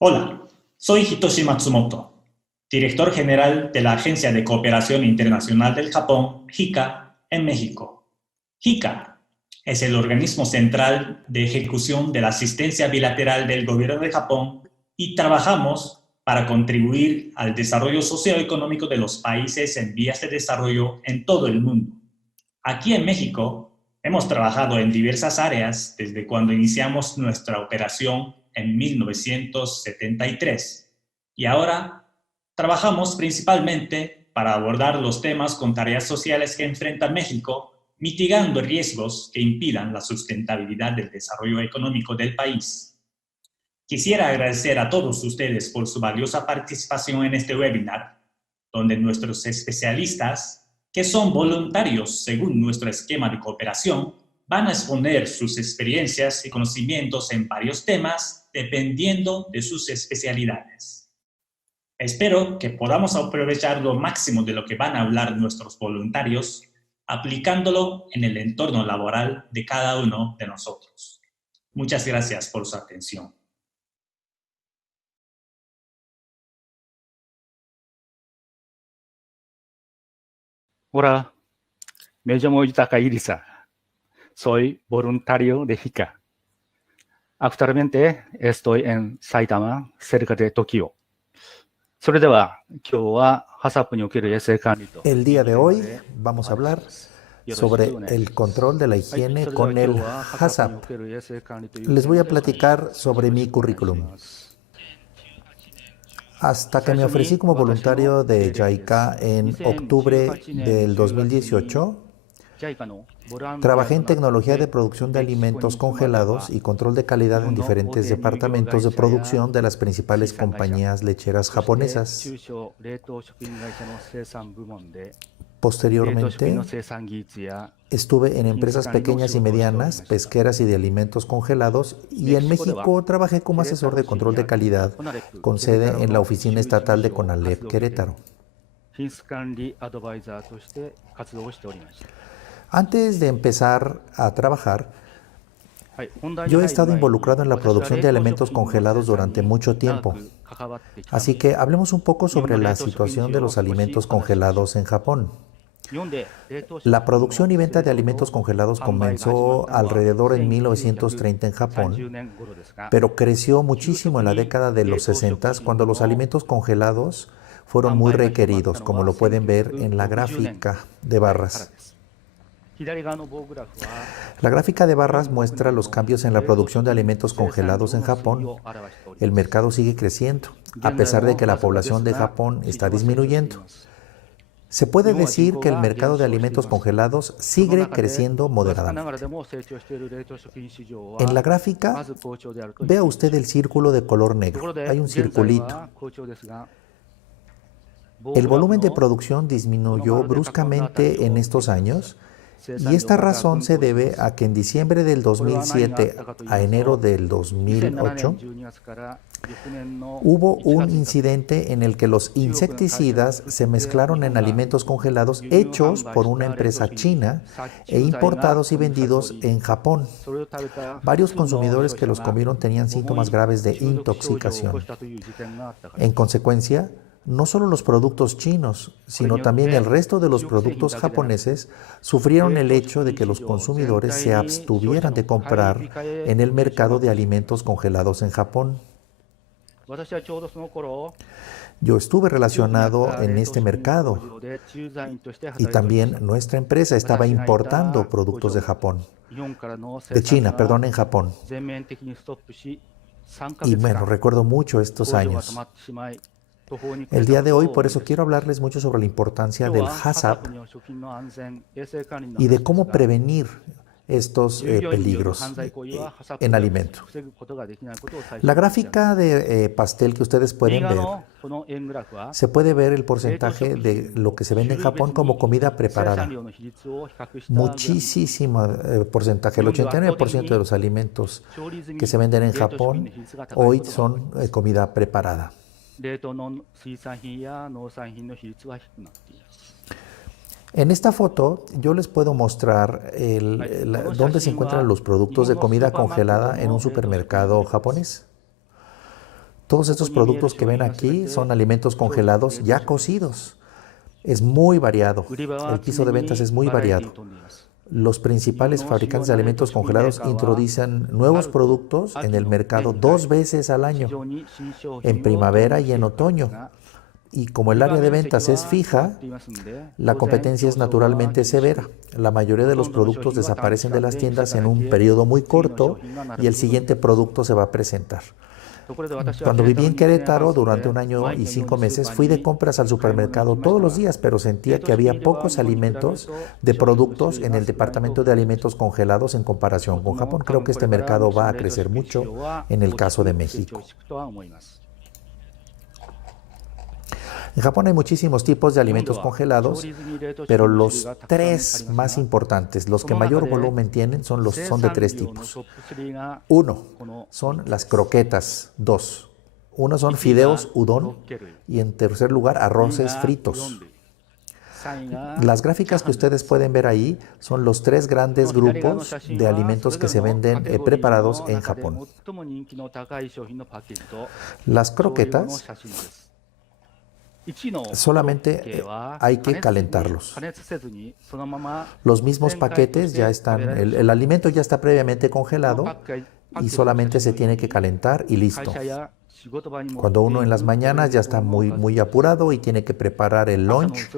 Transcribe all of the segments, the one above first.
Hola, soy Hitoshi Matsumoto, director general de la Agencia de Cooperación Internacional del Japón, JICA, en México. JICA es el organismo central de ejecución de la asistencia bilateral del gobierno de Japón y trabajamos para contribuir al desarrollo socioeconómico de los países en vías de desarrollo en todo el mundo. Aquí en México hemos trabajado en diversas áreas desde cuando iniciamos nuestra operación en 1973 y ahora trabajamos principalmente para abordar los temas con tareas sociales que enfrenta México, mitigando riesgos que impidan la sustentabilidad del desarrollo económico del país. Quisiera agradecer a todos ustedes por su valiosa participación en este webinar, donde nuestros especialistas, que son voluntarios según nuestro esquema de cooperación, van a exponer sus experiencias y conocimientos en varios temas dependiendo de sus especialidades. Espero que podamos aprovechar lo máximo de lo que van a hablar nuestros voluntarios, aplicándolo en el entorno laboral de cada uno de nosotros. Muchas gracias por su atención. Hola, me llamo Yutaka Irisa. Soy voluntario de JICA. Actualmente estoy en Saitama, cerca de Tokio. El día de hoy vamos a hablar sobre el control de la higiene con el HACCP. Les voy a platicar sobre mi currículum. Hasta que me ofrecí como voluntario de JICA en octubre del 2018, trabajé en tecnología de producción de alimentos congelados y control de calidad en diferentes departamentos de producción de las principales compañías lecheras japonesas. Posteriormente, estuve en empresas pequeñas y medianas, pesqueras y de alimentos congelados, y en México trabajé como asesor de control de calidad con sede en la Oficina Estatal de CONALEP Querétaro. Antes de empezar a trabajar, yo he estado involucrado en la producción de alimentos congelados durante mucho tiempo. Así que hablemos un poco sobre la situación de los alimentos congelados en Japón. La producción y venta de alimentos congelados comenzó alrededor en 1930 en Japón, pero creció muchísimo en la década de los 60 cuando los alimentos congelados fueron muy requeridos, como lo pueden ver en la gráfica de barras. La gráfica de barras muestra los cambios en la producción de alimentos congelados en Japón. El mercado sigue creciendo, a pesar de que la población de Japón está disminuyendo. Se puede decir que el mercado de alimentos congelados sigue creciendo moderadamente. En la gráfica, vea usted el círculo de color negro. Hay un circulito. El volumen de producción disminuyó bruscamente en estos años, y esta razón se debe a que en diciembre del 2007 a enero del 2008 hubo un incidente en el que los insecticidas se mezclaron en alimentos congelados hechos por una empresa china e importados y vendidos en Japón. Varios consumidores que los comieron tenían síntomas graves de intoxicación. En consecuencia, no solo los productos chinos, sino también el resto de los productos japoneses sufrieron el hecho de que los consumidores se abstuvieran de comprar en el mercado de alimentos congelados en Japón. Yo estuve relacionado en este mercado y también nuestra empresa estaba importando productos de Japón, de China, perdón, en Japón. Y bueno, recuerdo mucho estos años. El día de hoy, por eso quiero hablarles mucho sobre la importancia del HACCP y de cómo prevenir estos peligros en alimento. La gráfica de pastel que ustedes pueden ver, se puede ver el porcentaje de lo que se vende en Japón como comida preparada. Muchísimo porcentaje, el 89% de los alimentos que se venden en Japón hoy son comida preparada. En esta foto yo les puedo mostrar dónde se encuentran los productos de comida congelada en un supermercado japonés. Todos estos productos que ven aquí son alimentos congelados ya cocidos. Es muy variado. El piso de ventas es muy variado. Los principales fabricantes de alimentos congelados introducen nuevos productos en el mercado 2 veces al año, en primavera y en otoño. Y como el área de ventas es fija, la competencia es naturalmente severa. La mayoría de los productos desaparecen de las tiendas en un periodo muy corto y el siguiente producto se va a presentar. Cuando viví en Querétaro durante 1 año y 5 meses, fui de compras al supermercado todos los días, pero sentía que había pocos alimentos de productos en el departamento de alimentos congelados en comparación con Japón. Creo que este mercado va a crecer mucho en el caso de México. En Japón hay muchísimos tipos de alimentos congelados, pero los 3 más importantes, los que mayor volumen tienen, son de 3 tipos. 1 son las croquetas. 2. 1 son fideos udon. Y en tercer lugar, arroces fritos. Las gráficas que ustedes pueden ver ahí son los 3 grandes grupos de alimentos que se venden preparados en Japón. Las croquetas solamente hay que calentarlos. Los mismos paquetes ya están, el alimento ya está previamente congelado y solamente se tiene que calentar y listo. Cuando uno en las mañanas ya está muy apurado y tiene que preparar el lunch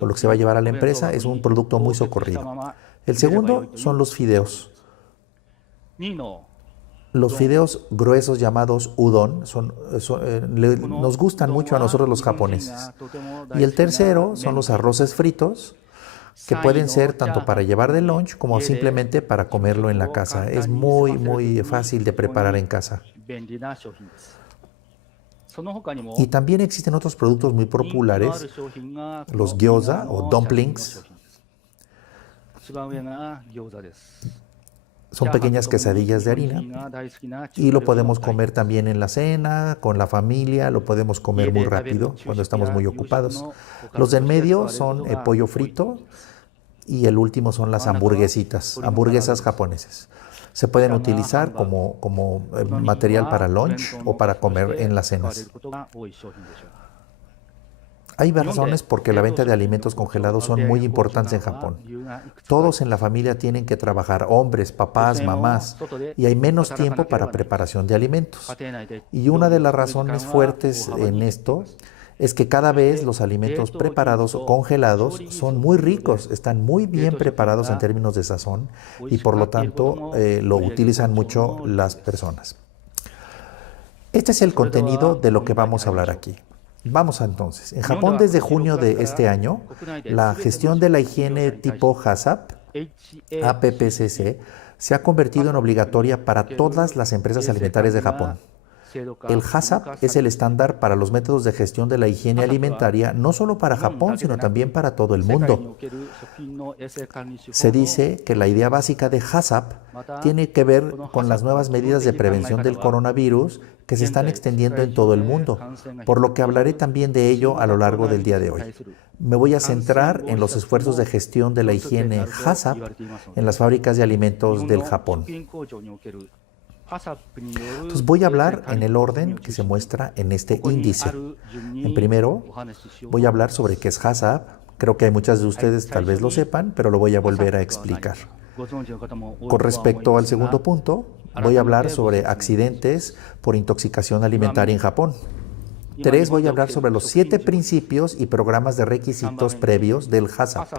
o lo que se va a llevar a la empresa, es un producto muy socorrido. El segundo son los fideos. Los fideos gruesos llamados udon nos gustan mucho a nosotros los japoneses. Y el tercero son los arroces fritos, que pueden ser tanto para llevar de lunch como simplemente para comerlo en la casa. Es muy fácil de preparar en casa. Y también existen otros productos muy populares, los gyoza o dumplings. Son pequeñas quesadillas de harina y lo podemos comer también en la cena, con la familia, lo podemos comer muy rápido cuando estamos muy ocupados. Los del medio son pollo frito y el último son las hamburguesas japonesas. Se pueden utilizar como material para lunch o para comer en las cenas. Hay razones por qué la venta de alimentos congelados son muy importantes en Japón. Todos en la familia tienen que trabajar, hombres, papás, mamás, y hay menos tiempo para preparación de alimentos. Y una de las razones fuertes en esto es que cada vez los alimentos preparados o congelados son muy ricos, están muy bien preparados en términos de sazón y por lo tanto lo utilizan mucho las personas. Este es el contenido de lo que vamos a hablar aquí. Vamos entonces. En Japón, desde junio de este año, la gestión de la higiene tipo HACCP, APPCC, se ha convertido en obligatoria para todas las empresas alimentarias de Japón. El HACCP es el estándar para los métodos de gestión de la higiene alimentaria, no solo para Japón, sino también para todo el mundo. Se dice que la idea básica de HACCP tiene que ver con las nuevas medidas de prevención del coronavirus que se están extendiendo en todo el mundo, por lo que hablaré también de ello a lo largo del día de hoy. Me voy a centrar en los esfuerzos de gestión de la higiene HACCP en las fábricas de alimentos del Japón. Entonces voy a hablar en el orden que se muestra en este índice. En primero, voy a hablar sobre qué es HACCP. Creo que hay muchas de ustedes tal vez lo sepan, pero lo voy a volver a explicar. Con respecto al segundo punto, voy a hablar sobre accidentes por intoxicación alimentaria en Japón. 3, voy a hablar sobre los 7 principios y programas de requisitos previos del HACCP.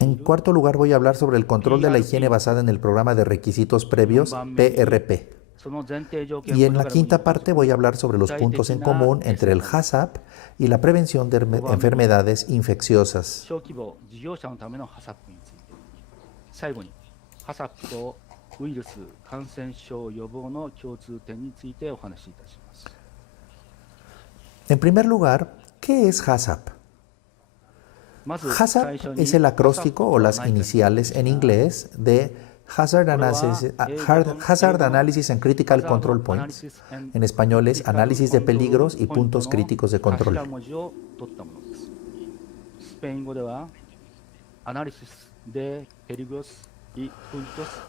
En cuarto lugar, voy a hablar sobre el control de la higiene basada en el programa de requisitos previos, PRP. Y en la quinta parte voy a hablar sobre los puntos en común entre el HACCP y la prevención de enfermedades infecciosas. En primer lugar, ¿qué es HACCP? HACCP es el acróstico o las iniciales en inglés de Hazard Analysis and Critical Control Points. En español es análisis de peligros y puntos críticos de control.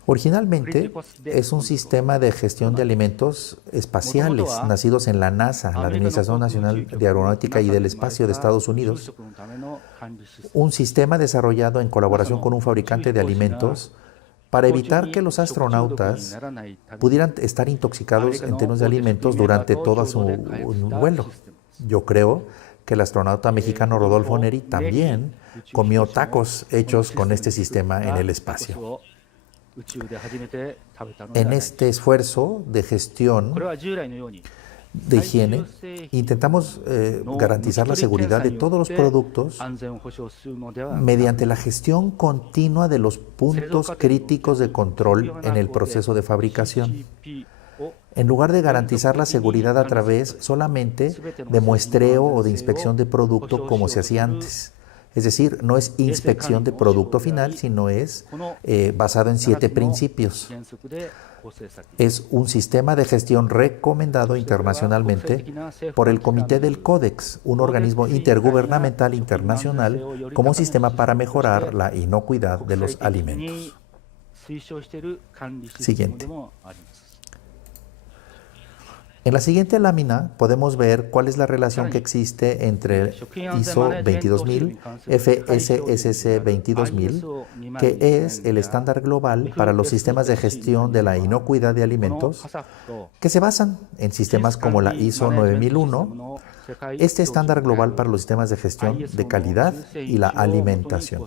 Originalmente es un sistema de gestión de alimentos espaciales nacidos en la NASA, la Administración Nacional de Aeronáutica y del Espacio de Estados Unidos, un sistema desarrollado en colaboración con un fabricante de alimentos para evitar que los astronautas pudieran estar intoxicados en términos de alimentos durante todo su vuelo. Yo creo que el astronauta mexicano Rodolfo Neri también comió tacos hechos con este sistema en el espacio. En este esfuerzo de gestión de higiene, intentamos garantizar la seguridad de todos los productos mediante la gestión continua de los puntos críticos de control en el proceso de fabricación, en lugar de garantizar la seguridad a través solamente de muestreo o de inspección de producto como se hacía antes. Es decir, no es inspección de producto final, sino es basado en 7 principios. Es un sistema de gestión recomendado internacionalmente por el Comité del Códex, un organismo intergubernamental internacional, como un sistema para mejorar la inocuidad de los alimentos. Siguiente. En la siguiente lámina podemos ver cuál es la relación que existe entre ISO 22000, FSSC 22000, que es el estándar global para los sistemas de gestión de la inocuidad de alimentos, que se basan en sistemas como la ISO 9001, este estándar global para los sistemas de gestión de calidad y la alimentación.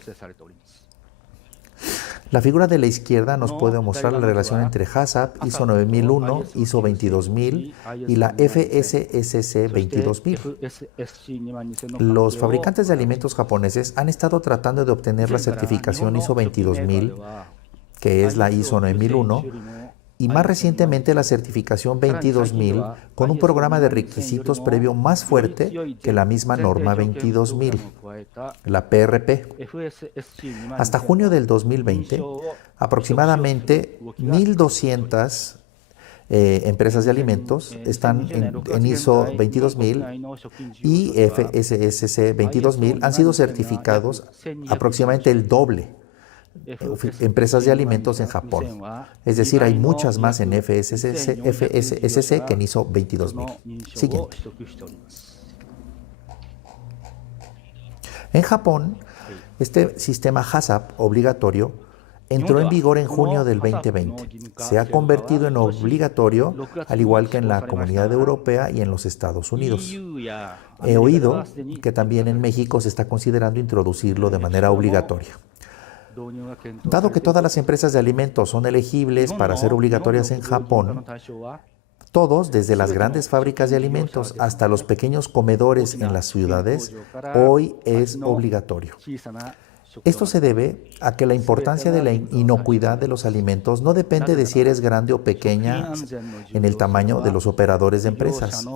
La figura de la izquierda nos puede mostrar la relación entre HACCP, ISO 9001, ISO 22000 y la FSSC 22000. Los fabricantes de alimentos japoneses han estado tratando de obtener la certificación ISO 22000, que es la ISO 9001, y más recientemente la certificación 22000 con un programa de requisitos previo más fuerte que la misma norma 22000, la PRP. Hasta junio del 2020, aproximadamente 1.200 empresas de alimentos están en ISO 22000 y FSSC 22000 han sido certificados aproximadamente el doble. Empresas de alimentos en Japón. Es decir, hay muchas más en FSSC que en ISO 22000. Siguiente. En Japón, este sistema HACCP obligatorio entró en vigor en junio del 2020. Se ha convertido en obligatorio, al igual que en la Comunidad Europea y en los Estados Unidos. He oído que también en México se está considerando introducirlo de manera obligatoria. Dado que todas las empresas de alimentos son elegibles para ser obligatorias en Japón, todos, desde las grandes fábricas de alimentos hasta los pequeños comedores en las ciudades, hoy es obligatorio. Esto se debe a que la importancia de la inocuidad de los alimentos no depende de si eres grande o pequeña en el tamaño de los operadores de empresas.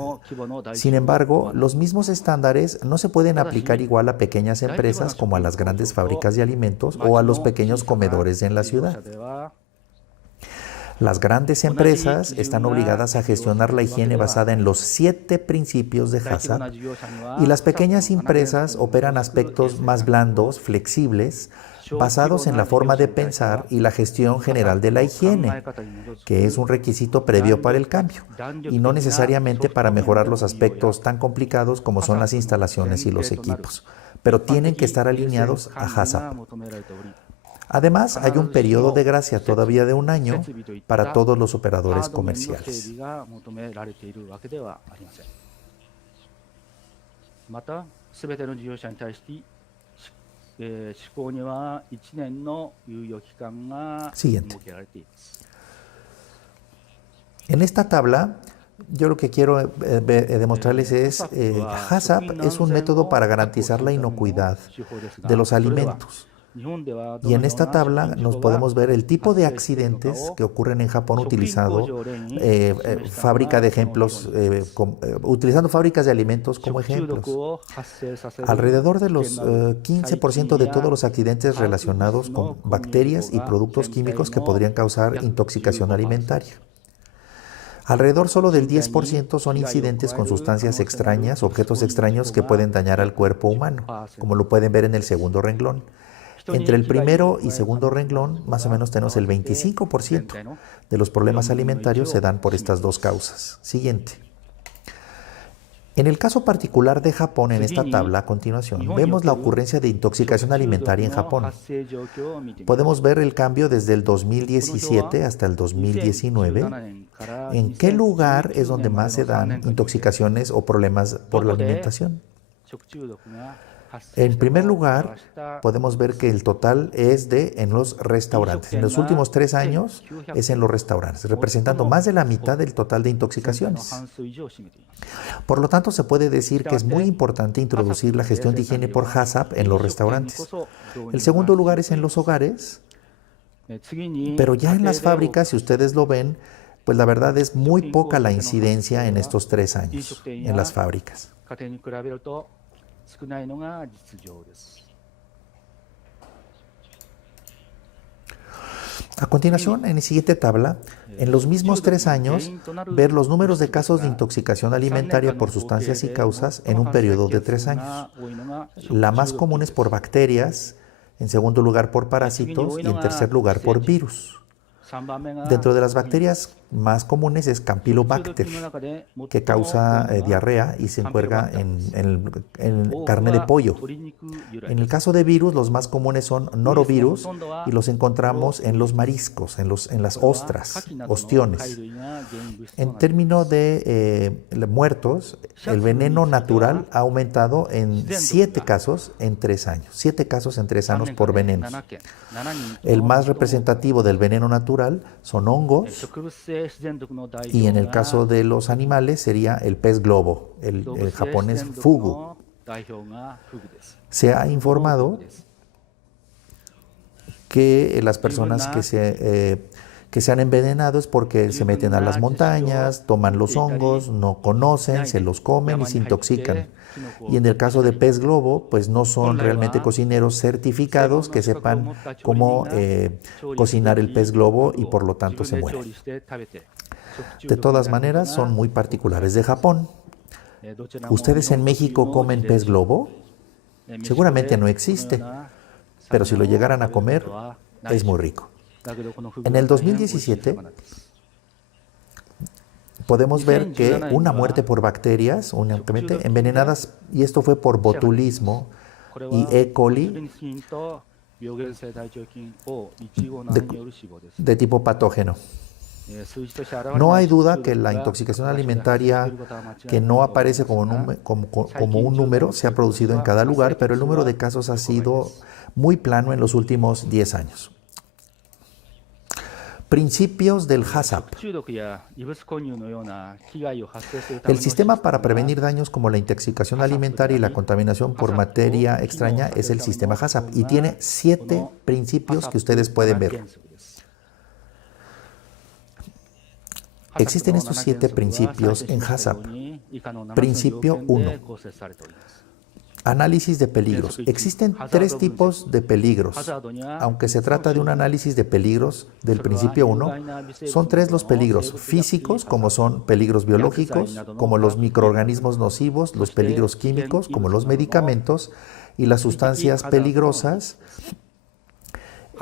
Sin embargo, los mismos estándares no se pueden aplicar igual a pequeñas empresas como a las grandes fábricas de alimentos o a los pequeños comedores en la ciudad. Las grandes empresas están obligadas a gestionar la higiene basada en los 7 principios de HACCP y las pequeñas empresas operan aspectos más blandos, flexibles, basados en la forma de pensar y la gestión general de la higiene, que es un requisito previo para el cambio, y no necesariamente para mejorar los aspectos tan complicados como son las instalaciones y los equipos, pero tienen que estar alineados a HACCP. Además, hay un periodo de gracia todavía de 1 año para todos los operadores comerciales. Siguiente. En esta tabla, yo lo que quiero demostrarles es HACCP es un método para garantizar la inocuidad de los alimentos. Y en esta tabla nos podemos ver el tipo de accidentes que ocurren en Japón utilizando fábrica de ejemplos, utilizando fábricas de alimentos como ejemplos. Alrededor de los 15% de todos los accidentes relacionados con bacterias y productos químicos que podrían causar intoxicación alimentaria. Alrededor solo del 10% son incidentes con sustancias extrañas, objetos extraños que pueden dañar al cuerpo humano, como lo pueden ver en el segundo renglón. Entre el primero y segundo renglón, más o menos tenemos el 25% de los problemas alimentarios se dan por estas dos causas. Siguiente. En el caso particular de Japón, en esta tabla a continuación, vemos la ocurrencia de intoxicación alimentaria en Japón. Podemos ver el cambio desde el 2017 hasta el 2019. ¿En qué lugar es donde más se dan intoxicaciones o problemas por la alimentación? En primer lugar, podemos ver que el total es en los restaurantes. En los últimos 3 años es en los restaurantes, representando más de la mitad del total de intoxicaciones. Por lo tanto, se puede decir que es muy importante introducir la gestión de higiene por HACCP en los restaurantes. El segundo lugar es en los hogares, pero ya en las fábricas, si ustedes lo ven, pues la verdad es muy poca la incidencia en estos 3 años en las fábricas. A continuación, en la siguiente tabla, en los mismos 3 años, ver los números de casos de intoxicación alimentaria por sustancias y causas en un periodo de 3 años. La más común es por bacterias, en segundo lugar por parásitos y en tercer lugar por virus. Dentro de las bacterias más comunes es Campylobacter, que causa diarrea y se encuentra en carne de pollo. En el caso de virus, los más comunes son norovirus y los encontramos en los mariscos, en las ostras, ostiones. En términos de muertos, el veneno natural ha aumentado en 7 casos en 3 años. 7 casos en 3 años por venenos. El más representativo del veneno natural son hongos, y en el caso de los animales sería el pez globo, el japonés fugu. Se ha informado que las personas que se han envenenado es porque se meten a las montañas, toman los hongos, no conocen, se los comen y se intoxican. Y en el caso de pez globo, pues no son realmente cocineros certificados que sepan cómo cocinar el pez globo y por lo tanto se mueren. De todas maneras, son muy particulares de Japón. ¿Ustedes en México comen pez globo? Seguramente no existe, pero si lo llegaran a comer, es muy rico. En el 2017, podemos ver que una muerte por bacterias, únicamente envenenadas, y esto fue por botulismo y E. coli de tipo patógeno. No hay duda que la intoxicación alimentaria que no aparece como un número se ha producido en cada lugar, pero el número de casos ha sido muy plano en los últimos 10 años. Principios del HACCP. El sistema para prevenir daños como la intoxicación alimentaria y la contaminación por materia extraña es el sistema HACCP y tiene 7 principios que ustedes pueden ver. Existen estos 7 principios en HACCP. Principio 1. Análisis de peligros. Existen 3 tipos de peligros. Aunque se trata de un análisis de peligros del principio 1, son 3 los peligros físicos, como son peligros biológicos, como los microorganismos nocivos, los peligros químicos, como los medicamentos, y las sustancias peligrosas.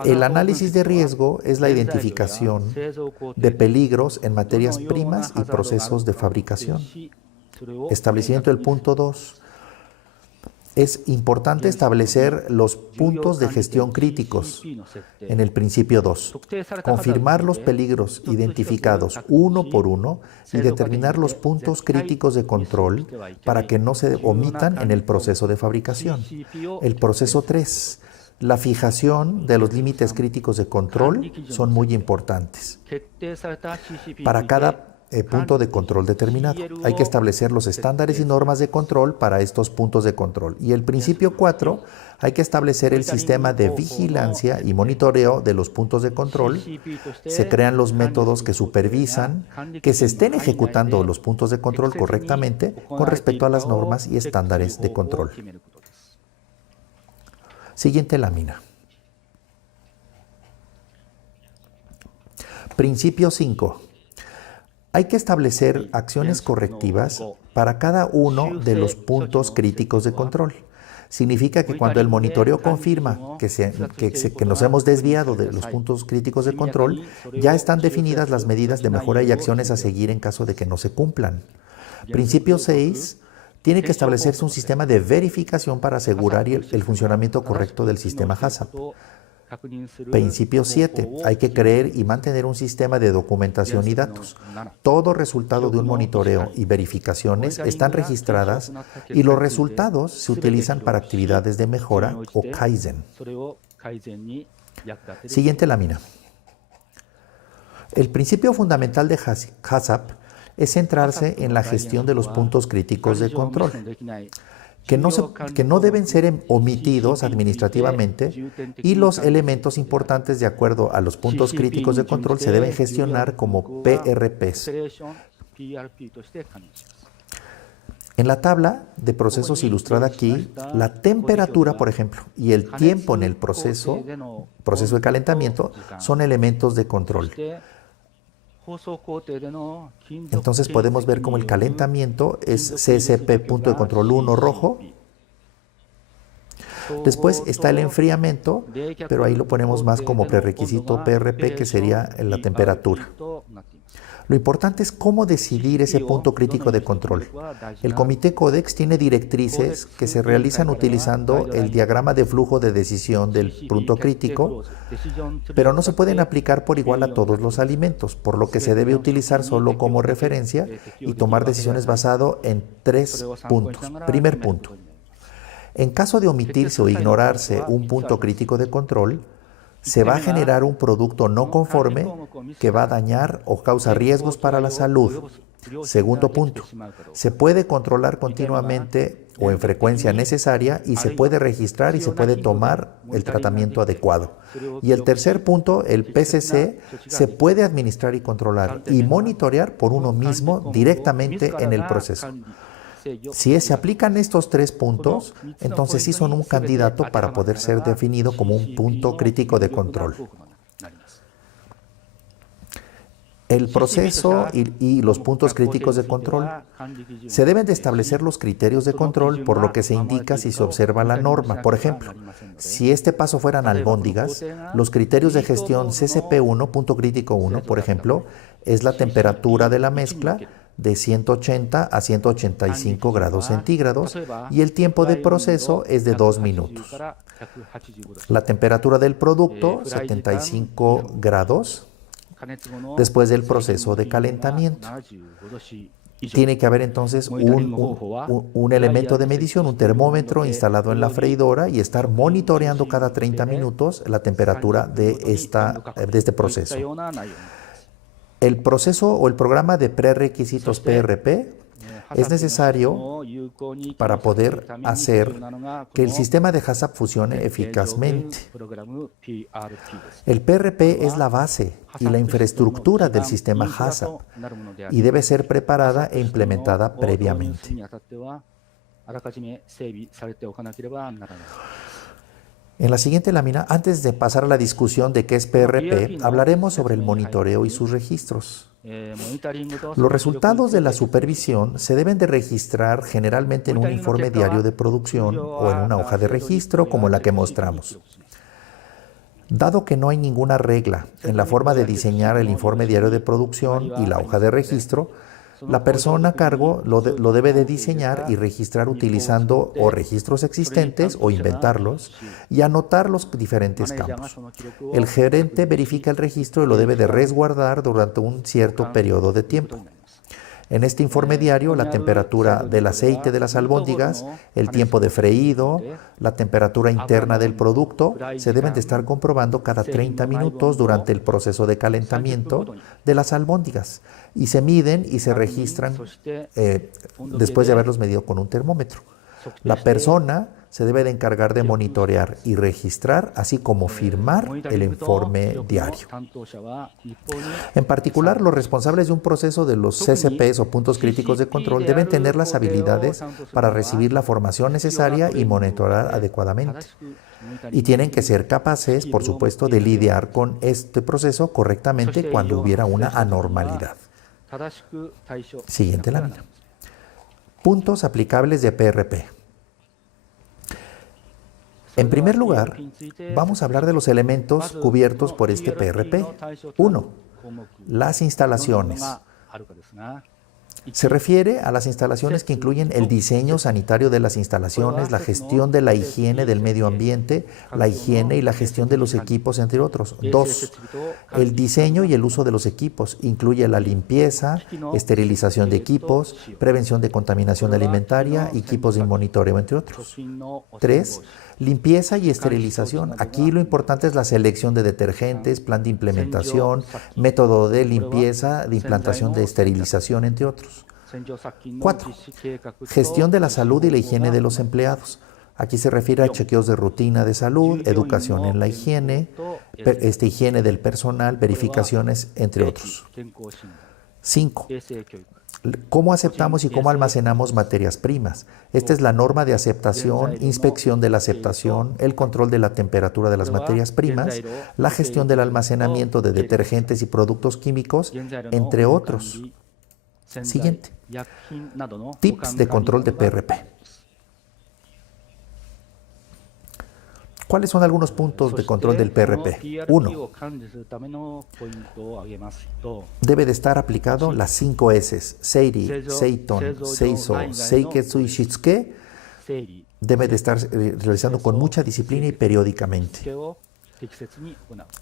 El análisis de riesgo es la identificación de peligros en materias primas y procesos de fabricación. Establecimiento del punto 2. Es importante establecer los puntos de gestión críticos en el principio 2. Confirmar los peligros identificados uno por uno y determinar los puntos críticos de control para que no se omitan en el proceso de fabricación. El proceso 3. La fijación de los límites críticos de control son muy importantes. Para cada punto de control determinado, hay que establecer los estándares y normas de control para estos puntos de control. Y el principio 4, hay que establecer el sistema de vigilancia y monitoreo de los puntos de control. Se crean los métodos que supervisan que se estén ejecutando los puntos de control correctamente con respecto a las normas y estándares de control. Siguiente lámina. Principio 5. Hay que establecer acciones correctivas para cada uno de los puntos críticos de control. Significa que cuando el monitoreo confirma que nos hemos desviado de los puntos críticos de control, ya están definidas las medidas de mejora y acciones a seguir en caso de que no se cumplan. Principio 6. Tiene que establecerse un sistema de verificación para asegurar el funcionamiento correcto del sistema HACCP. Principio 7. Hay que crear y mantener un sistema de documentación y datos. Todo resultado de un monitoreo y verificaciones están registradas y los resultados se utilizan para actividades de mejora o Kaizen. Siguiente lámina. El principio fundamental de HACCP es centrarse en la gestión de los puntos críticos de control, que no deben ser omitidos administrativamente, y los elementos importantes de acuerdo a los puntos críticos de control se deben gestionar como PRPs. En la tabla de procesos ilustrada aquí, la temperatura, por ejemplo, y el tiempo en el proceso de calentamiento son elementos de control. Entonces podemos ver cómo el calentamiento es CSP punto de control 1 rojo. Después está el enfriamiento, pero ahí lo ponemos más como prerequisito PRP, que sería la temperatura. Lo importante es cómo decidir ese punto crítico de control. El Comité Codex tiene directrices que se realizan utilizando el diagrama de flujo de decisión del punto crítico, pero no se pueden aplicar por igual a todos los alimentos, por lo que se debe utilizar solo como referencia y tomar decisiones basado en 3 puntos. Primer punto. En caso de omitirse o ignorarse un punto crítico de control, se va a generar un producto no conforme que va a dañar o causa riesgos para la salud. Segundo punto, se puede controlar continuamente o en frecuencia necesaria y se puede registrar y se puede tomar el tratamiento adecuado. Y el tercer punto, el PCC, se puede administrar y controlar y monitorear por uno mismo directamente en el proceso. Si se aplican estos 3 puntos, entonces sí son un candidato para poder ser definido como un punto crítico de control. El proceso y los puntos críticos de control. Se deben de establecer los criterios de control por lo que se indica si se observa la norma. Por ejemplo, si este paso fueran albóndigas, los criterios de gestión CCP1, punto crítico 1, por ejemplo, es la temperatura de la mezcla de 180 a 185 grados centígrados y el tiempo de proceso es de 2 minutos. La temperatura del producto, 75 grados, después del proceso de calentamiento. Tiene que haber entonces un elemento de medición, un termómetro instalado en la freidora y estar monitoreando cada 30 minutos la temperatura de este proceso. El proceso o el programa de prerequisitos PRP es necesario para poder hacer que el sistema de HACCP funcione eficazmente. El PRP es la base y la infraestructura del sistema HACCP y debe ser preparada e implementada previamente. En la siguiente lámina, antes de pasar a la discusión de qué es PRP, hablaremos sobre el monitoreo y sus registros. Los resultados de la supervisión se deben de registrar generalmente en un informe diario de producción o en una hoja de registro como la que mostramos. Dado que no hay ninguna regla en la forma de diseñar el informe diario de producción y la hoja de registro, la persona a cargo lo debe de diseñar y registrar utilizando o registros existentes o inventarlos y anotar los diferentes campos. El gerente verifica el registro y lo debe de resguardar durante un cierto periodo de tiempo. En este informe diario, la temperatura del aceite de las albóndigas, el tiempo de freído, la temperatura interna del producto, se deben de estar comprobando cada 30 minutos durante el proceso de calentamiento de las albóndigas y se miden y se registran después de haberlos medido con un termómetro. La persona se debe de encargar de monitorear y registrar, así como firmar el informe diario. En particular, los responsables de un proceso de los CCPs o puntos críticos de control deben tener las habilidades para recibir la formación necesaria y monitorear adecuadamente. Y tienen que ser capaces, por supuesto, de lidiar con este proceso correctamente cuando hubiera una anormalidad. Siguiente lámina. Puntos aplicables de PRP. En primer lugar, vamos a hablar de los elementos cubiertos por este PRP. 1. Las instalaciones. Se refiere a las instalaciones que incluyen el diseño sanitario de las instalaciones, la gestión de la higiene del medio ambiente, la higiene y la gestión de los equipos, entre otros. 2. El diseño y el uso de los equipos incluye la limpieza, esterilización de equipos, prevención de contaminación alimentaria, equipos de monitoreo, entre otros. 3. Limpieza y esterilización. Aquí lo importante es la selección de detergentes, plan de implementación, método de limpieza, de implantación de esterilización, entre otros. 4. Gestión de la salud y la higiene de los empleados. Aquí se refiere a chequeos de rutina de salud, educación en la higiene, higiene del personal, verificaciones, entre otros. 5. ¿Cómo aceptamos y cómo almacenamos materias primas? Esta es la norma de aceptación, inspección de la aceptación, el control de la temperatura de las materias primas, la gestión del almacenamiento de detergentes y productos químicos, entre otros. Siguiente. Tips de control de PRP. ¿Cuáles son algunos puntos de control del PRP? 1. Debe de estar aplicado las 5 S. Seiri, Seiton, Seiso, Seiketsu y Shitsuke. Debe de estar realizando con mucha disciplina y periódicamente.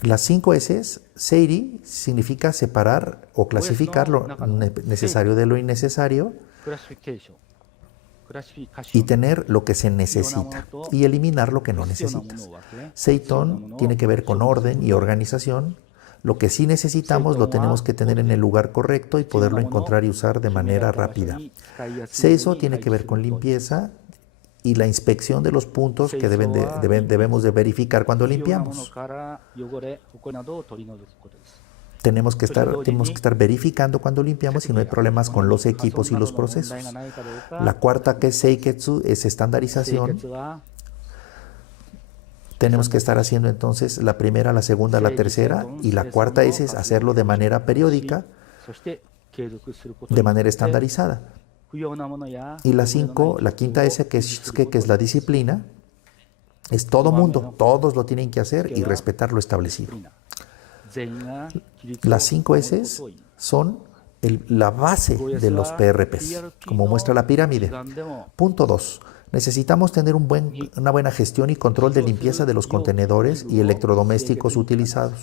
Las 5 S, Seiri, significa separar o clasificar lo necesario de lo innecesario y tener lo que se necesita y eliminar lo que no necesitas. Seiton tiene que ver con orden y organización. Lo que sí necesitamos lo tenemos que tener en el lugar correcto y poderlo encontrar y usar de manera rápida. Seiso tiene que ver con limpieza y la inspección de los puntos que debemos de verificar cuando limpiamos. Tenemos que estar verificando cuando limpiamos si no hay problemas con los equipos y los procesos. La cuarta, que es Seiketsu, es estandarización. Tenemos que estar haciendo entonces la primera, la segunda, la tercera, y la cuarta es hacerlo de manera periódica, de manera estandarizada. Y la quinta S, que es Shitsuke, que es la disciplina, es todo mundo, todos lo tienen que hacer y respetar lo establecido. Las 5 S son la base de los PRPs, como muestra la pirámide. Punto 2. Necesitamos tener una buena gestión y control de limpieza de los contenedores y electrodomésticos utilizados.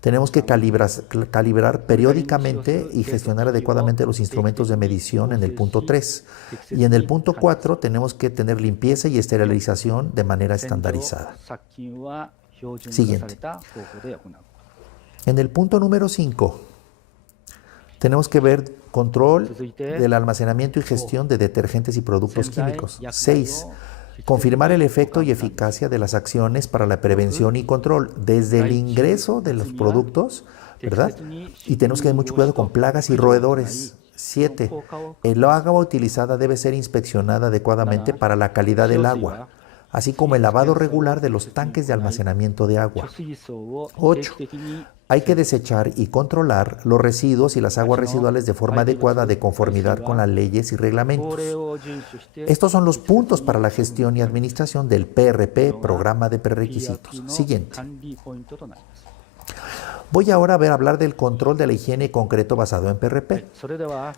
Tenemos que calibrar periódicamente y gestionar adecuadamente los instrumentos de medición en el punto 3. Y en el punto 4 tenemos que tener limpieza y esterilización de manera estandarizada. Siguiente. En el punto número 5, tenemos que ver control del almacenamiento y gestión de detergentes y productos químicos. 6. Confirmar el efecto y eficacia de las acciones para la prevención y control desde el ingreso de los productos, ¿verdad? Y tenemos que tener mucho cuidado con plagas y roedores. 7. El agua utilizada debe ser inspeccionada adecuadamente para la calidad del agua, así como el lavado regular de los tanques de almacenamiento de agua. 8. Hay que desechar y controlar los residuos y las aguas residuales de forma adecuada de conformidad con las leyes y reglamentos. Estos son los puntos para la gestión y administración del PRP, Programa de Prerequisitos. Siguiente. Voy ahora a hablar del control de la higiene concreto basado en PRP.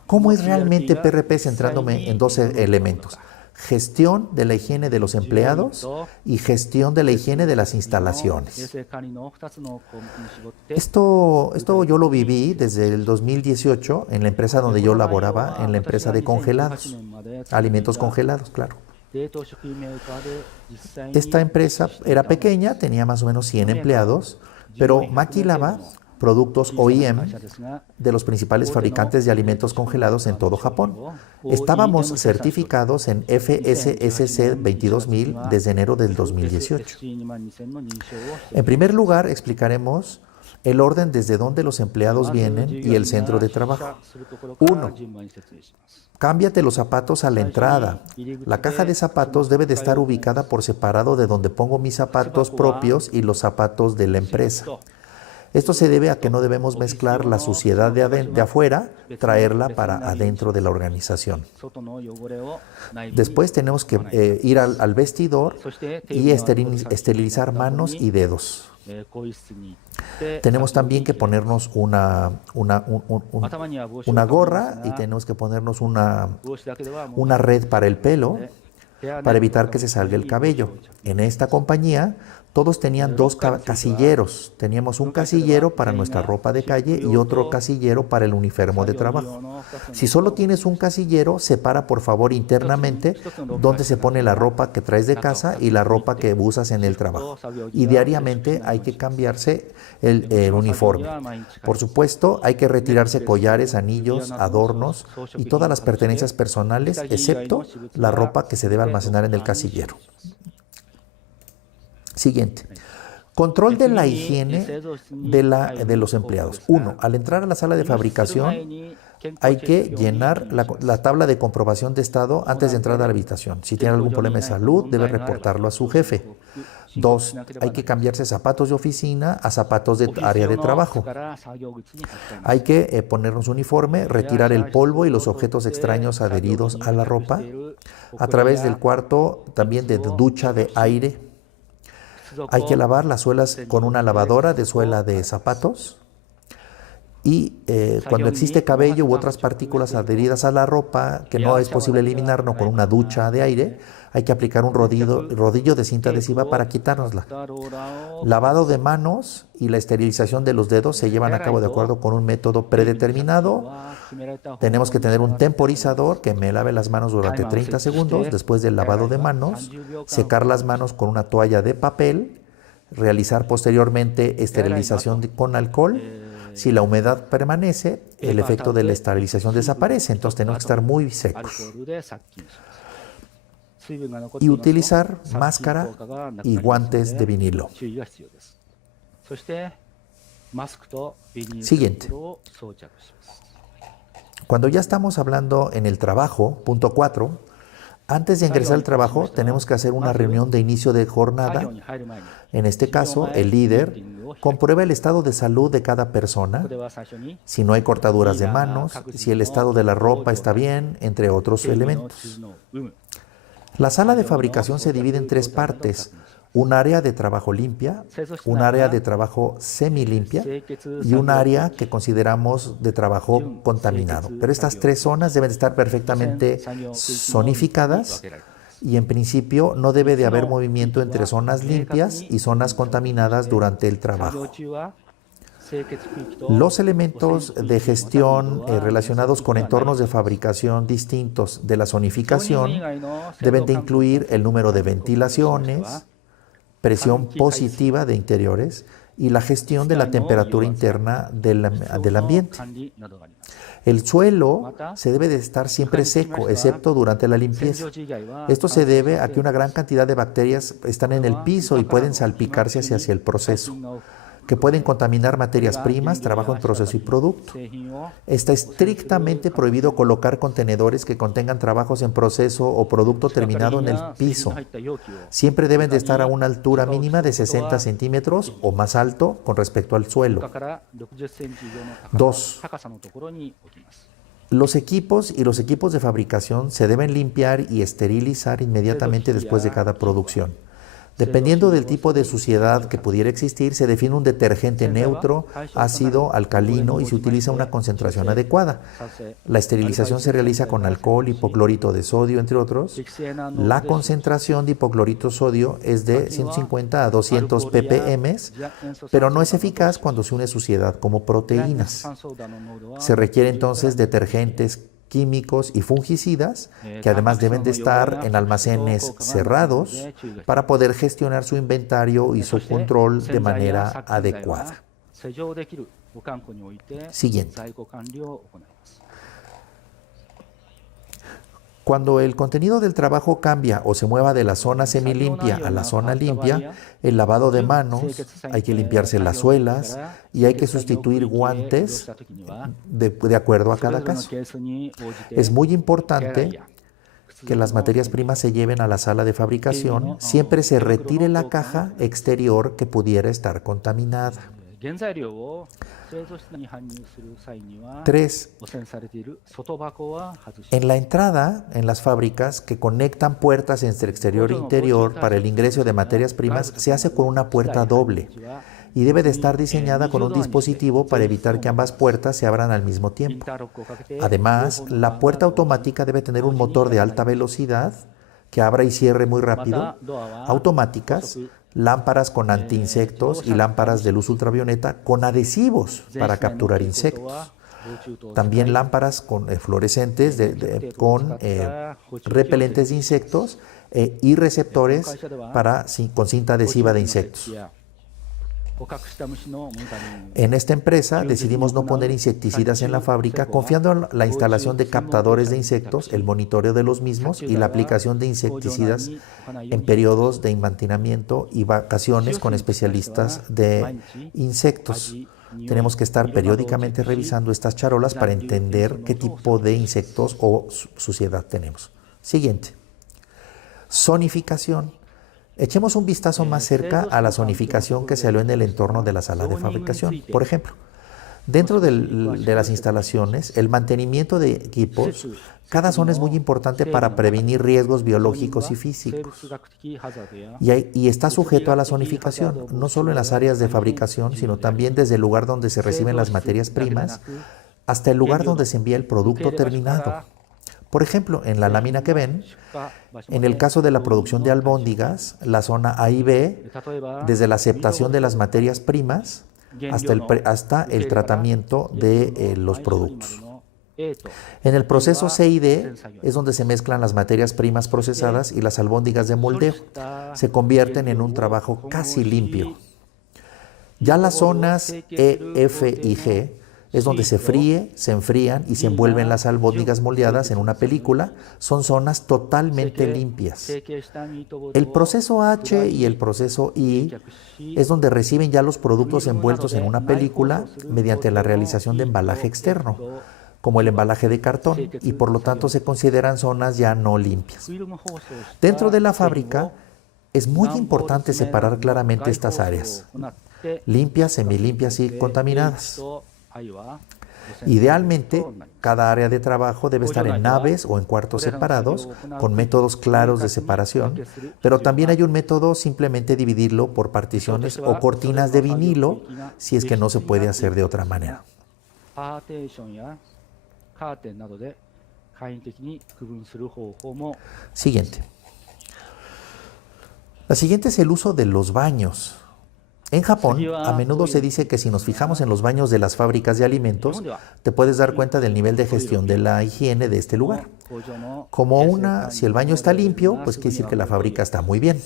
¿Cómo es realmente PRP? Centrándome en 12 elementos. Gestión de la higiene de los empleados y gestión de la higiene de las instalaciones. Esto yo lo viví desde el 2018 en la empresa donde yo laboraba, en la empresa de congelados, alimentos congelados, claro. Esta empresa era pequeña, tenía más o menos 100 empleados, pero maquilaba productos OEM de los principales fabricantes de alimentos congelados en todo Japón. Estábamos certificados en FSSC 22000 desde enero del 2018. En primer lugar, explicaremos el orden desde donde los empleados vienen y el centro de trabajo. 1. Cámbiate los zapatos a la entrada. La caja de zapatos debe de estar ubicada por separado de donde pongo mis zapatos propios y los zapatos de la empresa. Esto se debe a que no debemos mezclar la suciedad de afuera, traerla para adentro de la organización. Después tenemos que ir al vestidor y esterilizar manos y dedos. Tenemos también que ponernos una gorra y tenemos que ponernos una red para el pelo para evitar que se salga el cabello. En esta compañía todos tenían dos casilleros. Teníamos un casillero para nuestra ropa de calle y otro casillero para el uniforme de trabajo. Si solo tienes un casillero, separa por favor internamente dónde se pone la ropa que traes de casa y la ropa que usas en el trabajo. Y diariamente hay que cambiarse el uniforme. Por supuesto, hay que retirarse collares, anillos, adornos y todas las pertenencias personales, excepto la ropa que se debe almacenar en el casillero. Siguiente. Control de la higiene de los empleados. 1. Al entrar a la sala de fabricación, hay que llenar la tabla de comprobación de estado antes de entrar a la habitación. Si tiene algún problema de salud, debe reportarlo a su jefe. 2. Hay que cambiarse zapatos de oficina a zapatos de área de trabajo. Hay que ponernos uniforme, retirar el polvo y los objetos extraños adheridos a la ropa. A través del cuarto, también de ducha de aire. Hay que lavar las suelas con una lavadora de suela de zapatos. Y cuando existe cabello u otras partículas adheridas a la ropa que no es posible eliminarlo con una ducha de aire, hay que aplicar un rodillo de cinta adhesiva para quitárnosla. Lavado de manos y la esterilización de los dedos se llevan a cabo de acuerdo con un método predeterminado. Tenemos que tener un temporizador que me lave las manos durante 30 segundos después del lavado de manos, secar las manos con una toalla de papel, realizar posteriormente esterilización con alcohol. Si la humedad permanece, el efecto de la esterilización desaparece, entonces tenemos que estar muy secos. Y utilizar máscara y guantes de vinilo. Siguiente. Cuando ya estamos hablando en el trabajo, punto 4, antes de ingresar al trabajo tenemos que hacer una reunión de inicio de jornada. En este caso, el líder comprueba el estado de salud de cada persona, si no hay cortaduras de manos, si el estado de la ropa está bien, entre otros elementos. La sala de fabricación se divide en 3 partes: un área de trabajo limpia, un área de trabajo semilimpia y un área que consideramos de trabajo contaminado. Pero estas 3 zonas deben estar perfectamente zonificadas y en principio no debe de haber movimiento entre zonas limpias y zonas contaminadas durante el trabajo. Los elementos de gestión relacionados con entornos de fabricación distintos de la zonificación deben de incluir el número de ventilaciones, presión positiva de interiores y la gestión de la temperatura interna del ambiente. El suelo se debe de estar siempre seco, excepto durante la limpieza. Esto se debe a que una gran cantidad de bacterias están en el piso y pueden salpicarse hacia el proceso, que pueden contaminar materias primas, trabajo en proceso y producto. Está estrictamente prohibido colocar contenedores que contengan trabajos en proceso o producto terminado en el piso. Siempre deben de estar a una altura mínima de 60 centímetros o más alto con respecto al suelo. 2. Los equipos y los equipos de fabricación se deben limpiar y esterilizar inmediatamente después de cada producción. Dependiendo del tipo de suciedad que pudiera existir, se define un detergente neutro, ácido, alcalino y se utiliza una concentración adecuada. La esterilización se realiza con alcohol, hipoclorito de sodio, entre otros. La concentración de hipoclorito de sodio es de 150 a 200 ppm, pero no es eficaz cuando se une suciedad como proteínas. Se requiere entonces detergentes químicos y fungicidas, que además deben de estar en almacenes cerrados para poder gestionar su inventario y su control de manera adecuada. Siguiente. Cuando el contenido del trabajo cambia o se mueva de la zona semilimpia a la zona limpia, el lavado de manos, hay que limpiarse las suelas y hay que sustituir guantes de acuerdo a cada caso. Es muy importante que las materias primas se lleven a la sala de fabricación, siempre se retire la caja exterior que pudiera estar contaminada. 3. En la entrada, en las fábricas que conectan puertas entre exterior e interior para el ingreso de materias primas, se hace con una puerta doble y debe de estar diseñada con un dispositivo para evitar que ambas puertas se abran al mismo tiempo. Además, la puerta automática debe tener un motor de alta velocidad que abra y cierre muy rápido, automáticas, lámparas con antiinsectos y lámparas de luz ultravioleta con adhesivos para capturar insectos. También lámparas con fluorescentes con repelentes de insectos y receptores con cinta adhesiva de insectos. En esta empresa decidimos no poner insecticidas en la fábrica, confiando en la instalación de captadores de insectos, el monitoreo de los mismos y la aplicación de insecticidas en periodos de mantenimiento y vacaciones con especialistas de insectos. Tenemos que estar periódicamente revisando estas charolas para entender qué tipo de insectos o suciedad tenemos. Siguiente. Zonificación. Echemos un vistazo más cerca a la zonificación que se dio en el entorno de la sala de fabricación. Por ejemplo, dentro de las instalaciones, el mantenimiento de equipos, cada zona es muy importante para prevenir riesgos biológicos y físicos. Y está sujeto a la zonificación, no solo en las áreas de fabricación, sino también desde el lugar donde se reciben las materias primas hasta el lugar donde se envía el producto terminado. Por ejemplo, en la lámina que ven, en el caso de la producción de albóndigas, la zona A y B, desde la aceptación de las materias primas hasta el tratamiento de los productos. En el proceso C y D es donde se mezclan las materias primas procesadas y las albóndigas de moldeo. Se convierten en un trabajo casi limpio. Ya las zonas E, F y G es donde se fríe, se enfrían y se envuelven las albóndigas moldeadas en una película. Son zonas totalmente limpias. El proceso H y el proceso I es donde reciben ya los productos envueltos en una película mediante la realización de embalaje externo, como el embalaje de cartón, y por lo tanto se consideran zonas ya no limpias. Dentro de la fábrica es muy importante separar claramente estas áreas: limpias, semilimpias y contaminadas. Idealmente, cada área de trabajo debe estar en naves o en cuartos separados, con métodos claros de separación, pero también hay un método simplemente dividirlo por particiones o cortinas de vinilo, si es que no se puede hacer de otra manera. Siguiente. La siguiente es el uso de los baños. En Japón, a menudo se dice que si nos fijamos en los baños de las fábricas de alimentos, te puedes dar cuenta del nivel de gestión de la higiene de este lugar. Si el baño está limpio, pues quiere decir que la fábrica está muy bien.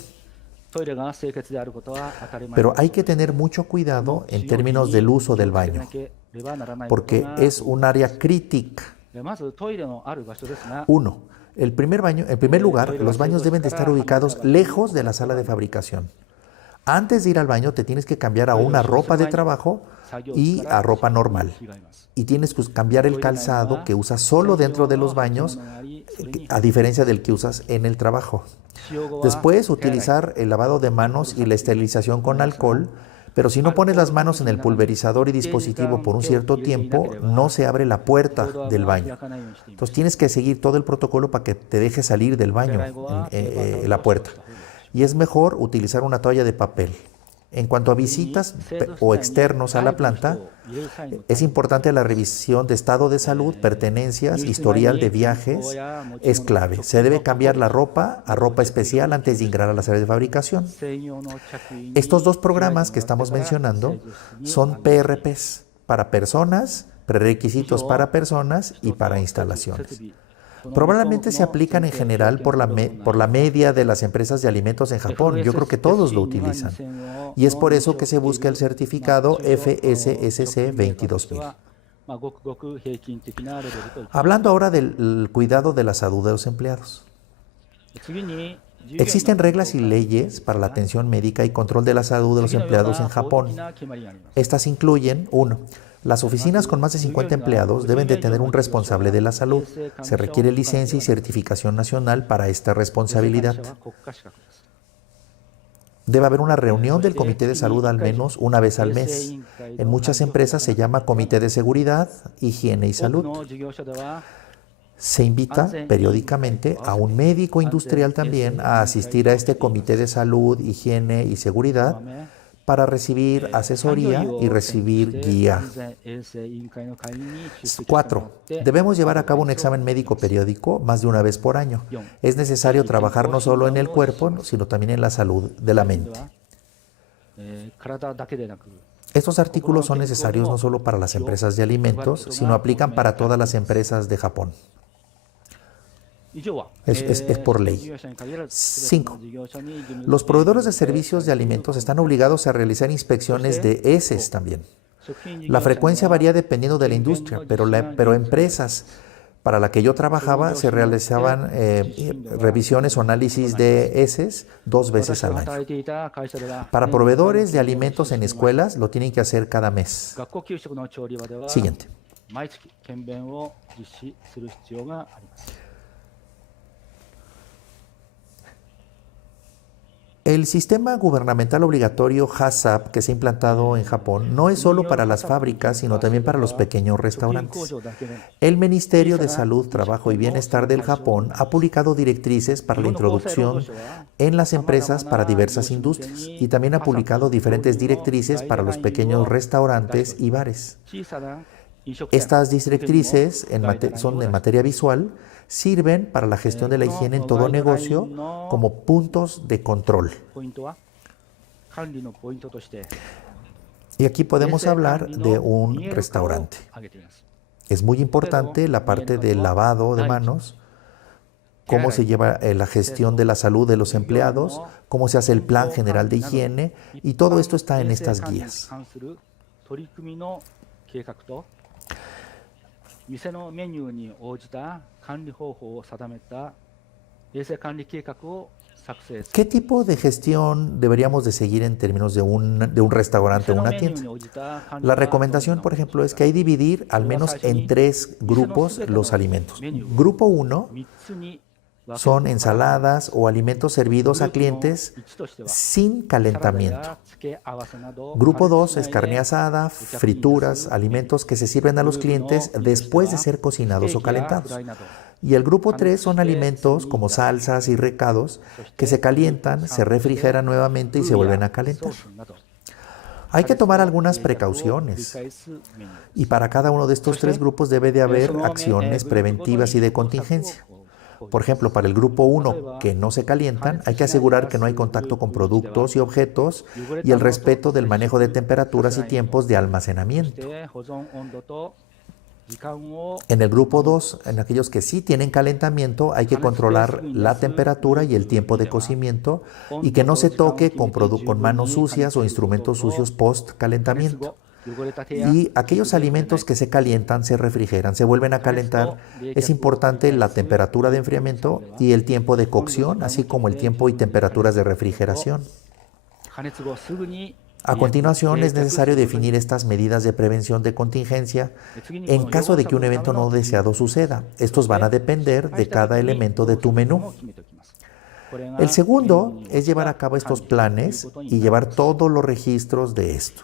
Pero hay que tener mucho cuidado en términos del uso del baño, porque es un área crítica. En primer lugar, los baños deben de estar ubicados lejos de la sala de fabricación. Antes de ir al baño te tienes que cambiar a una ropa de trabajo y a ropa normal. Y tienes que cambiar el calzado que usas solo dentro de los baños, a diferencia del que usas en el trabajo. Después, utilizar el lavado de manos y la esterilización con alcohol, pero si no pones las manos en el pulverizador y dispositivo por un cierto tiempo, no se abre la puerta del baño. Entonces tienes que seguir todo el protocolo para que te deje salir del baño, la puerta. Y es mejor utilizar una toalla de papel. En cuanto a visitas o externos a la planta, es importante la revisión de estado de salud, pertenencias, historial de viajes, es clave. Se debe cambiar la ropa a ropa especial antes de ingresar a las áreas de fabricación. Estos dos programas que estamos mencionando son PRPs para personas, prerequisitos para personas y para instalaciones. Probablemente se aplican en general por la media de las empresas de alimentos en Japón. Yo creo que todos lo utilizan. Y es por eso que se busca el certificado FSSC 22000. Hablando ahora del cuidado de la salud de los empleados. Existen reglas y leyes para la atención médica y control de la salud de los empleados en Japón. Estas incluyen: 1. Las oficinas con más de 50 empleados deben de tener un responsable de la salud. Se requiere licencia y certificación nacional para esta responsabilidad. Debe haber una reunión del Comité de Salud al menos una vez al mes. En muchas empresas se llama Comité de Seguridad, Higiene y Salud. Se invita periódicamente a un médico industrial también a asistir a este Comité de Salud, Higiene y Seguridad para recibir asesoría y recibir guía. 4. Debemos llevar a cabo un examen médico periódico más de una vez por año. Es necesario trabajar no solo en el cuerpo, sino también en la salud de la mente. Estos artículos son necesarios no solo para las empresas de alimentos, sino aplican para todas las empresas de Japón. Es por ley. 5. Los proveedores de servicios de alimentos están obligados a realizar inspecciones de heces también. La frecuencia varía dependiendo de la industria, pero empresas para la que yo trabajaba se realizaban revisiones o análisis de heces 2 veces al año. Para proveedores de alimentos en escuelas lo tienen que hacer cada mes. Siguiente. El sistema gubernamental obligatorio HACCP que se ha implantado en Japón no es solo para las fábricas, sino también para los pequeños restaurantes. El Ministerio de Salud, Trabajo y Bienestar del Japón ha publicado directrices para la introducción en las empresas para diversas industrias y también ha publicado diferentes directrices para los pequeños restaurantes y bares. Estas directrices son de materia visual, sirven para la gestión de la higiene en todo negocio como puntos de control. Y aquí podemos hablar de un restaurante. Es muy importante la parte del lavado de manos, cómo se lleva la gestión de la salud de los empleados, cómo se hace el plan general de higiene, y todo esto está en estas guías. ¿Qué tipo de gestión deberíamos de seguir en términos de un restaurante o una tienda? La recomendación, por ejemplo, es que hay que dividir al menos en 3 grupos los alimentos. Grupo 1 son ensaladas o alimentos servidos a clientes sin calentamiento. Grupo 2 es carne asada, frituras, alimentos que se sirven a los clientes después de ser cocinados o calentados. Y el grupo 3 son alimentos como salsas y recados que se calientan, se refrigeran nuevamente y se vuelven a calentar. Hay que tomar algunas precauciones y para cada uno de estos 3 grupos debe de haber acciones preventivas y de contingencia. Por ejemplo, para el grupo 1 que no se calientan, hay que asegurar que no hay contacto con productos y objetos y el respeto del manejo de temperaturas y tiempos de almacenamiento. En el grupo 2, en aquellos que sí tienen calentamiento, hay que controlar la temperatura y el tiempo de cocimiento y que no se toque con manos sucias o instrumentos sucios post-calentamiento. Y aquellos alimentos que se calientan, se refrigeran, se vuelven a calentar, es importante la temperatura de enfriamiento y el tiempo de cocción, así como el tiempo y temperaturas de refrigeración. A continuación, es necesario definir estas medidas de prevención de contingencia en caso de que un evento no deseado suceda. Estos van a depender de cada elemento de tu menú. El segundo es llevar a cabo estos planes y llevar todos los registros de esto.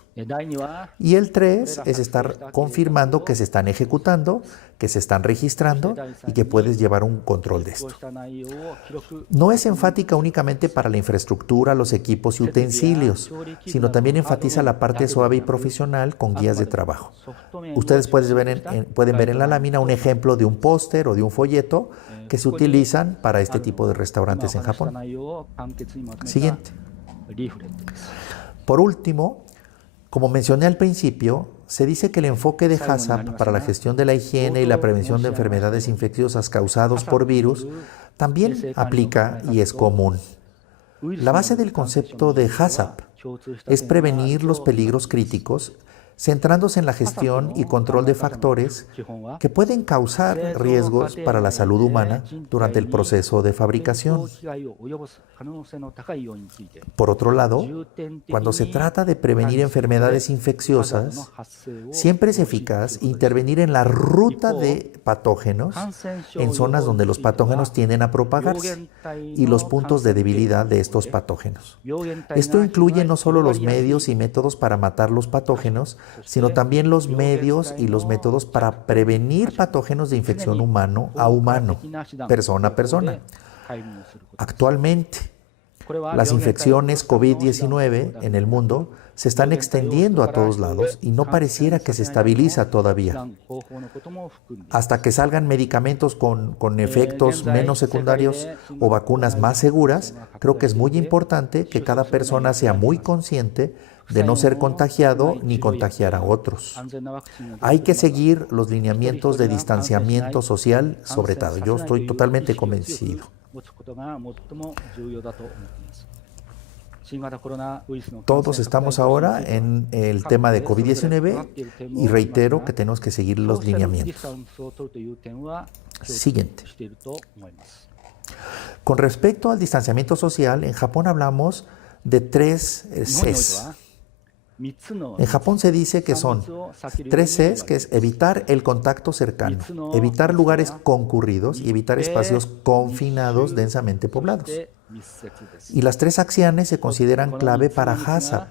Y el 3 es estar confirmando que se están ejecutando, que se están registrando y que puedes llevar un control de esto. No es enfática únicamente para la infraestructura, los equipos y utensilios, sino también enfatiza la parte suave y profesional con guías de trabajo. Ustedes pueden ver en la lámina un ejemplo de un póster o de un folleto que se utilizan para este tipo de restaurantes en Japón. Siguiente. Por último, como mencioné al principio, se dice que el enfoque de HACCP para la gestión de la higiene y la prevención de enfermedades infecciosas causadas por virus también aplica y es común. La base del concepto de HACCP es prevenir los peligros críticos centrándose en la gestión y control de factores que pueden causar riesgos para la salud humana durante el proceso de fabricación. Por otro lado, cuando se trata de prevenir enfermedades infecciosas, siempre es eficaz intervenir en la ruta de patógenos en zonas donde los patógenos tienden a propagarse y los puntos de debilidad de estos patógenos. Esto incluye no solo los medios y métodos para matar los patógenos, sino también los medios y los métodos para prevenir patógenos de infección humano a humano, persona a persona. Actualmente, las infecciones COVID-19 en el mundo se están extendiendo a todos lados y no pareciera que se estabiliza todavía. Hasta que salgan medicamentos con efectos menos secundarios o vacunas más seguras, creo que es muy importante que cada persona sea muy consciente de no ser contagiado ni contagiar a otros. Hay que seguir los lineamientos de distanciamiento social, sobre todo. Yo estoy totalmente convencido. Todos estamos ahora en el tema de COVID-19 y reitero que tenemos que seguir los lineamientos. Siguiente. Con respecto al distanciamiento social, en Japón hablamos de 3 Cs. En Japón se dice que son 3 Cs, que es evitar el contacto cercano, evitar lugares concurridos y evitar espacios confinados densamente poblados. Y las 3 acciones se consideran clave para HACCP.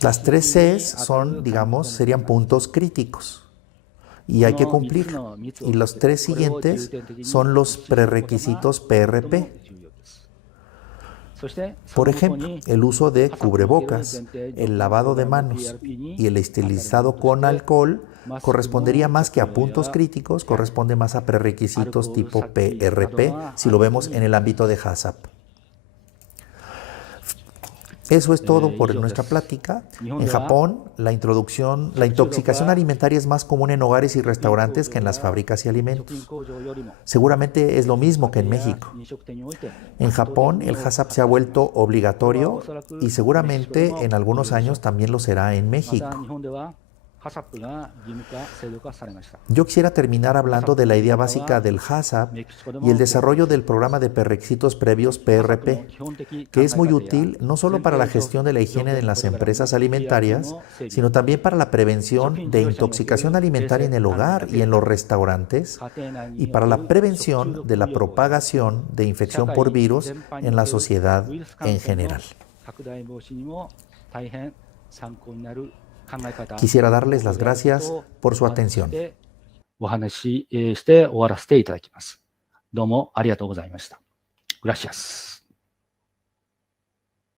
Las 3 Cs son, digamos, serían puntos críticos y hay que cumplir. Y los 3 siguientes son los prerequisitos PRP. Por ejemplo, el uso de cubrebocas, el lavado de manos y el esterilizado con alcohol correspondería más que a puntos críticos, corresponde más a prerequisitos tipo PRP, si lo vemos en el ámbito de HACCP. Eso es todo por nuestra plática. En Japón, la intoxicación alimentaria es más común en hogares y restaurantes que en las fábricas y alimentos. Seguramente es lo mismo que en México. En Japón, el HACCP se ha vuelto obligatorio y seguramente en algunos años también lo será en México. Yo quisiera terminar hablando de la idea básica del HACCP y el desarrollo del programa de prerequisitos previos PRP, que es muy útil no solo para la gestión de la higiene en las empresas alimentarias, sino también para la prevención de intoxicación alimentaria en el hogar y en los restaurantes, y para la prevención de la propagación de infección por virus en la sociedad en general. Quisiera darles las gracias por su atención. お話しして終わらせていただきます。どうもありがとうございました。Gracias.